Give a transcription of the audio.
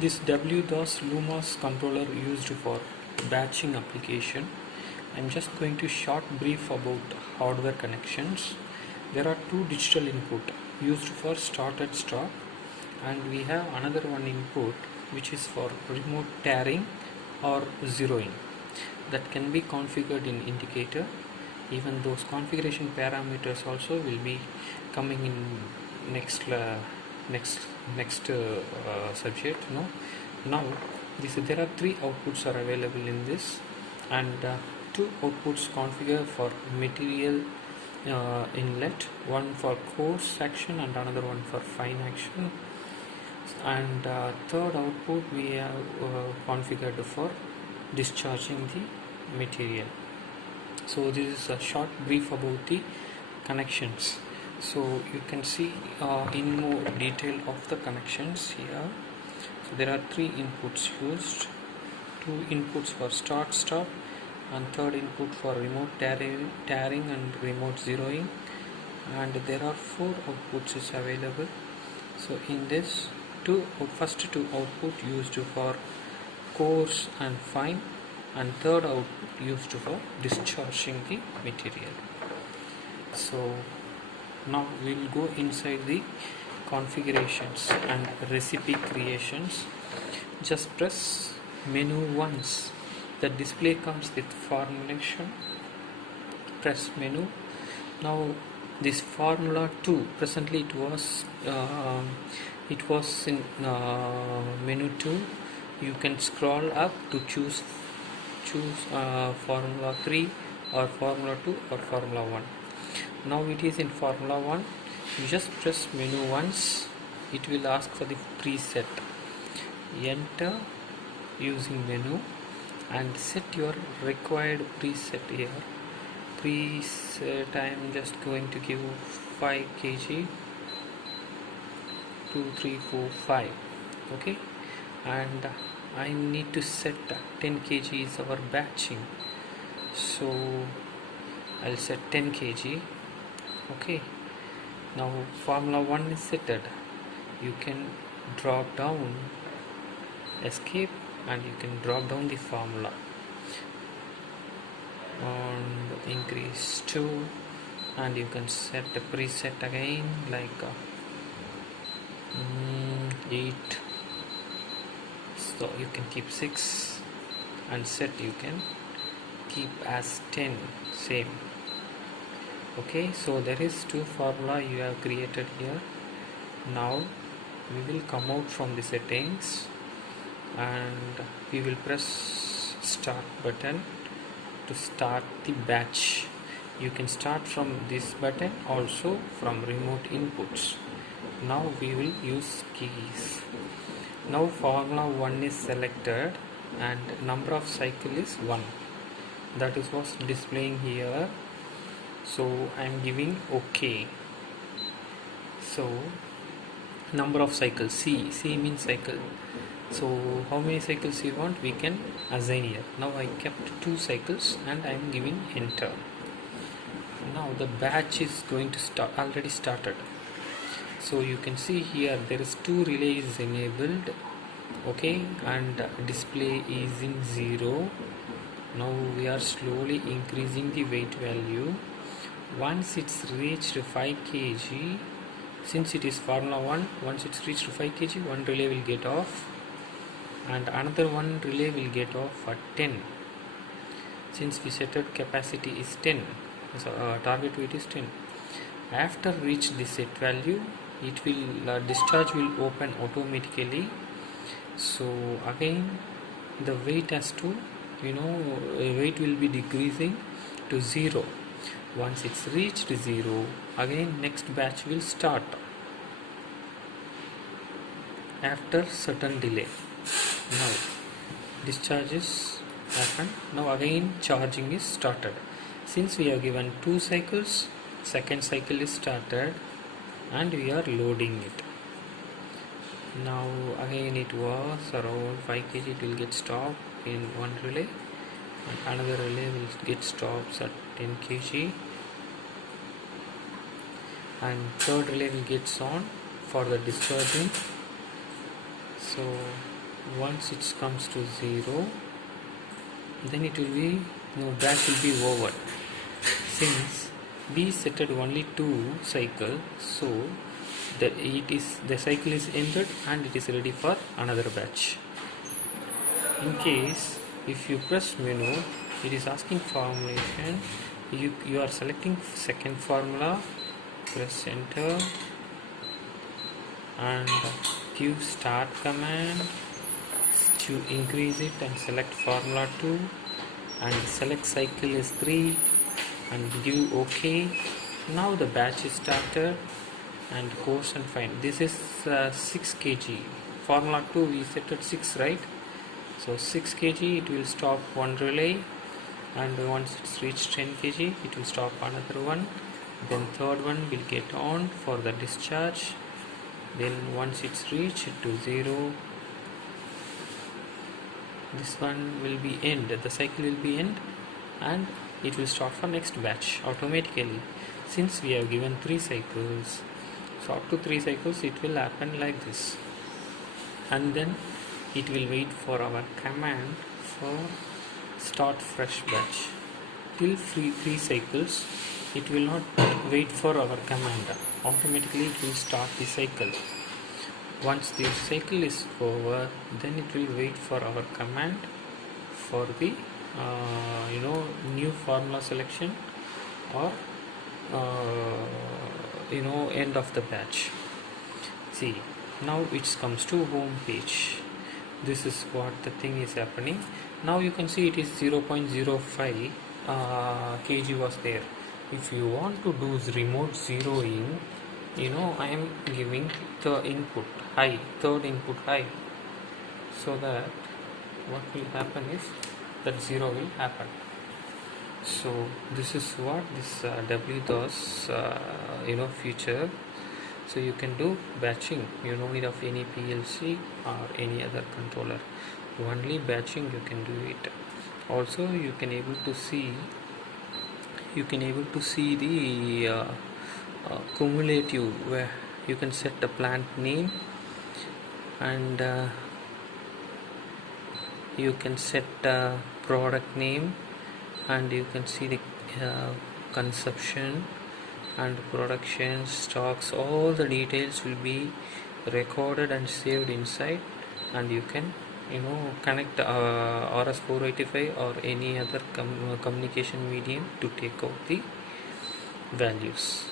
This Wdos Lumas controller used for batching application. I'm just going to short brief about hardware connections. There are two digital input used for start and stop, and we have another one input which is for remote tearing or zeroing that can be configured in indicator. Even those configuration parameters also will be coming in next subject. Now there are three outputs are available in this, and two outputs configure for material inlet, one for coarse action and another one for fine action, and third output we have configured for discharging the material. So this is a short brief about the connections. So you can see in more detail of the connections here. So there are three inputs used, two inputs for start stop and third input for remote tearing and remote zeroing, and there are four outputs is available. So in this first two output used for coarse and fine, and third output used for discharging the material. So now we will go inside the configurations and recipe creations. Just press menu once. The display comes with formulation. Press menu. Now this formula 2, presently it was in menu 2. You can scroll up to choose formula 3 or formula 2 or formula 1. Now it is in formula 1. You just press menu once. It will ask for the preset. Enter using menu and set your required preset here. Preset I am just going to give 5 kg, 2 3 4 5. Okay, and I need to set 10 kg is our batching, so I'll set 10 kg. Okay, now formula 1 is setted. You can drop down, escape, and you can drop down the formula and increase 2, and you can set a preset again like 8. So you can keep 6, and set you can keep as 10, same. Okay, so there is two formula you have created here. Now we will come out from the settings and we will press start button to start the batch. You can start from this button, also from remote inputs. Now we will use keys. Now formula 1 is selected and number of cycle is 1. That is what's displaying here. So I am giving OK. So number of cycles, C means cycle. So how many cycles you want, we can assign here. Now I kept 2 cycles and I am giving enter. Now the batch is going to start, already started. So you can see here there is 2 relays enabled. Okay, and display is in 0. Now we are slowly increasing the weight value. Once it's reached 5 kg, since it is formula 1, once it's reached 5 kg, one relay will get off and another one relay will get off at 10. Since we set up capacity is 10, so target weight is 10. After reach the set value, it will discharge will open automatically. So again the weight has to, weight will be decreasing to 0. Once it's reached 0, again next batch will start after certain delay. Now discharge is happened. Now again charging is started. Since we have given 2 cycles, second cycle is started and we are loading it. Now again it was around 5 kg, it will get stopped in one relay and another relay will get stopped at 10 kg and third relay will get on for the discharging. So once it comes to 0, then it will be batch will be over. Since we setted only 2 cycle, so the cycle is ended and it is ready for another batch. In case if you press menu, it is asking formulation, you are selecting second formula, press enter and give start command to increase it and select formula 2 and select cycle is 3 and give OK. Now the batch is started and course and find. This is 6 kg. Formula 2 we set at 6, right? So 6 kg it will stop one relay, and once it's reached 10 kg it will stop another one. Then third one will get on for the discharge. Then once it's reached to 0, this one will be end, the cycle will be end and it will start for next batch automatically. Since we have given 3 cycles, so up to 3 cycles it will happen like this, and then it will wait for our command for start fresh batch. Till 3 cycles it will not wait for our command, automatically it will start the cycle. Once the cycle is over, then it will wait for our command for the new formula selection or end of the batch. See, now it comes to home page. This is what the thing is happening. Now you can see it is 0.05 kg was there. If you want to do remote zeroing, I am giving the input high, third input high, so that what will happen is that 0 will happen. So this is what this Wdos feature. So you can do batching, you don't need of any PLC or any other controller, only batching you can do it. Also you can able to see the cumulative, where you can set the plant name and you can set the product name, and you can see the consumption and production stocks. All the details will be recorded and saved inside, and you can connect RS485 or any other communication medium to take out the values.